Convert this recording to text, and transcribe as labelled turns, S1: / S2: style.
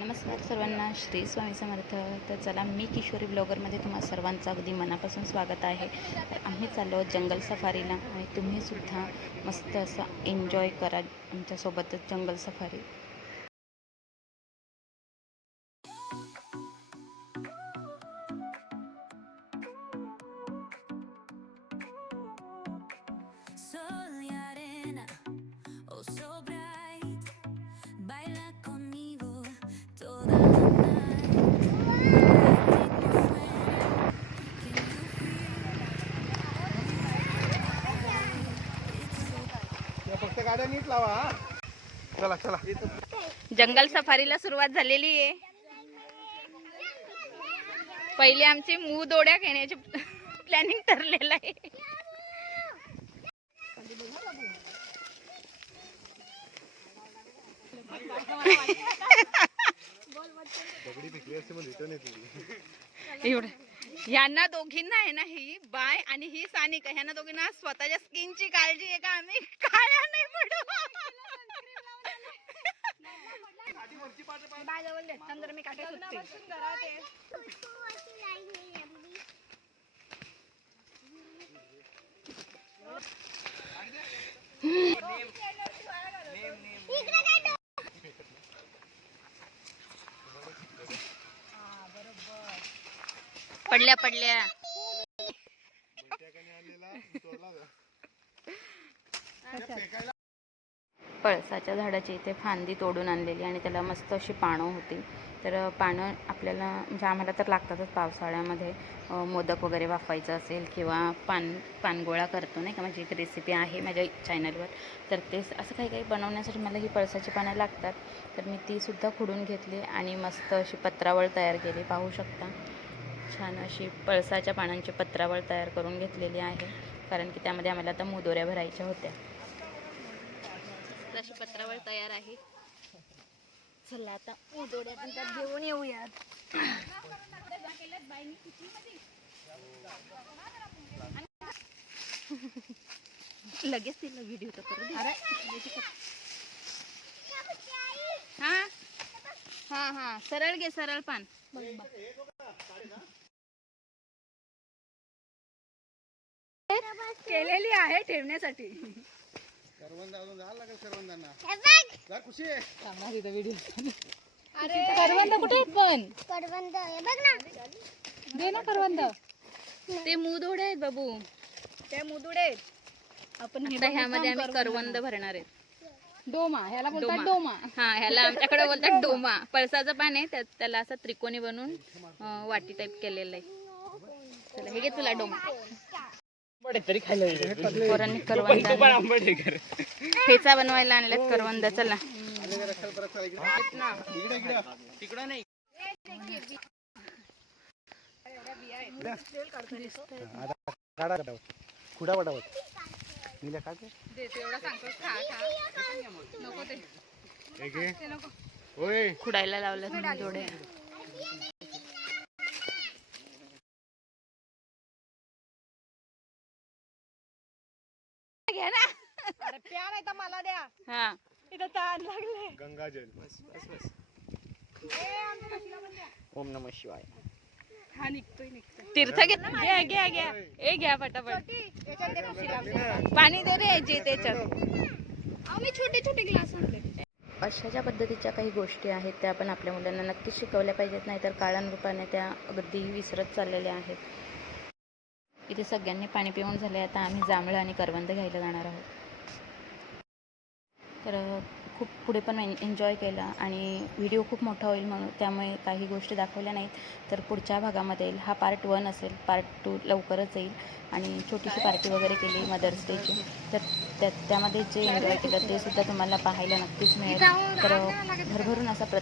S1: नमस्कार सर्वांना श्री स्वामी समर्थ. तर चला मी किशोरी ब्लॉगरमध्ये तुम्हा सर्वांचं अगदी मनापासून स्वागत आहे. तर आम्ही चाललो आहोत जंगल सफारीला आणि तुम्हीसुद्धा मस्त असं एन्जॉय करा आमच्यासोबतच जंगल सफारी.
S2: गाड्या नीट लावा हा. चला चला.
S1: जंगल सफारीला सुरुवात झालेली आहे. पहिले आमची मूळ दोड्या घेण्याचे प्लॅनिंग ठरलेलं आहे. एवढं. यांना दोघींना आहे ना ही बाय आणि ही सानिका ह्यांना दोघींना स्वतःच्या स्किनची काळजी आहे का? आम्ही काळ्या नाही पडू पडल्या पडल्या. पळसाच्या झाडाची इथे फांदी तोडून आणलेली आणि त्याला मस्त अशी पानं होती. तर पानं आपल्याला म्हणजे आम्हाला तर लागतातच पावसाळ्यामध्ये. मोदक वगैरे वाफायचं असेल किंवा पान पानगोळा करतो नाही का? माझी एक रेसिपी आहे माझ्या चॅनलवर तर ते असं काही काही बनवण्यासाठी मला ही पळसाची पानं लागतात. तर मी तीसुद्धा खुडून घेतली आणि मस्त अशी पत्रावळ तयार केली. पाहू शकता. छान अशी पळसाच्या पानांची पत्रावळ तयार करून घेतलेली आहे. कारण की त्यामध्ये आम्हाला आता मुदोऱ्या भरायच्या होत्या. अशी पत्रावळ तयार आहे. चला आता मुदोऱ्या पण त्यात घेऊन येऊयात. लगेच तिला व्हिडिओ तर करू. हा? हा हा. सरळ घे सरळ पान. केलेली आहे ठेवण्यासाठी.
S2: करवंद अजून जायला लागेल करवंदांना जा खुशी. आहे
S1: करवंद कुठे आहेत पण?
S3: करवंद हे बघ ना.
S1: दे ना करवंद. ते मुदोडे आहेत बाबू.
S3: त्या मुदुडे आहेत.
S1: आपण ह्यामध्ये आम्ही करवंद भरणार आहेत.
S3: डोमा ह्याला
S1: बोलतात डोमा. हा ह्याला आमच्याकडे बोलतात डोमा. पळसाचं पान आहे त्यात त्याला असं त्रिकोणी बनवून अं, वाटी टाईप केलेलं आहे. चला हे घे तुला डोमा. पोरांनी करवंद. ठेचा बनवायला आणल्यात करवंद चला.
S2: आले का रक्षाल परत चला इकडे इकडे इकडे काढा पटावत खुडा पटावत नील्या काढ एक घे. होय
S1: खुडायला लावलं मुदोडे घ्या ना.
S3: अरे प्या नाही तर मला द्या.
S1: हा.
S3: इथं ताण लागले
S2: गंगाजल बस बस बस. ओम नम शिवाय.
S3: हा निघतोय निघतोय.
S1: तीर्थ घे. घ्या घ्या घ्या. ए घ्या पटापट.
S3: याच्यात दे कशी
S1: पाणी दे रे जे त्याच्यात.
S3: आम्ही छोटे छोटे ग्लास आणले.
S1: अशा ज्या पद्धतीच्या काही गोष्टी आहेत त्या आपण आपल्या मुलांना नक्कीच शिकवल्या पाहिजेत नाही तर काळानुरूपाने त्या अगदी विसरत चाललेल्या आहेत. इथे सगळ्यांनी पाणी पिऊन झाले. आता आम्ही जांभळं आणि करवंद घ्यायला जाणार आहोत. तर खूप पुढे पण एन एन्जॉय केला आणि व्हिडिओ खूप मोठा होईल म्हणून त्यामुळे काही गोष्टी दाखवल्या नाहीत. तर पुढच्या भागामध्ये येईल. हा पार्ट वन असेल. पार्ट टू लवकरच येईल. आणि छोटीशी पार्टी वगैरे केली मदर्स डेची तर त्या त्यामध्ये जे एन्जॉय केलं ते सुद्धा तुम्हाला पाहायला नक्कीच मिळेल. तर भरभरून असा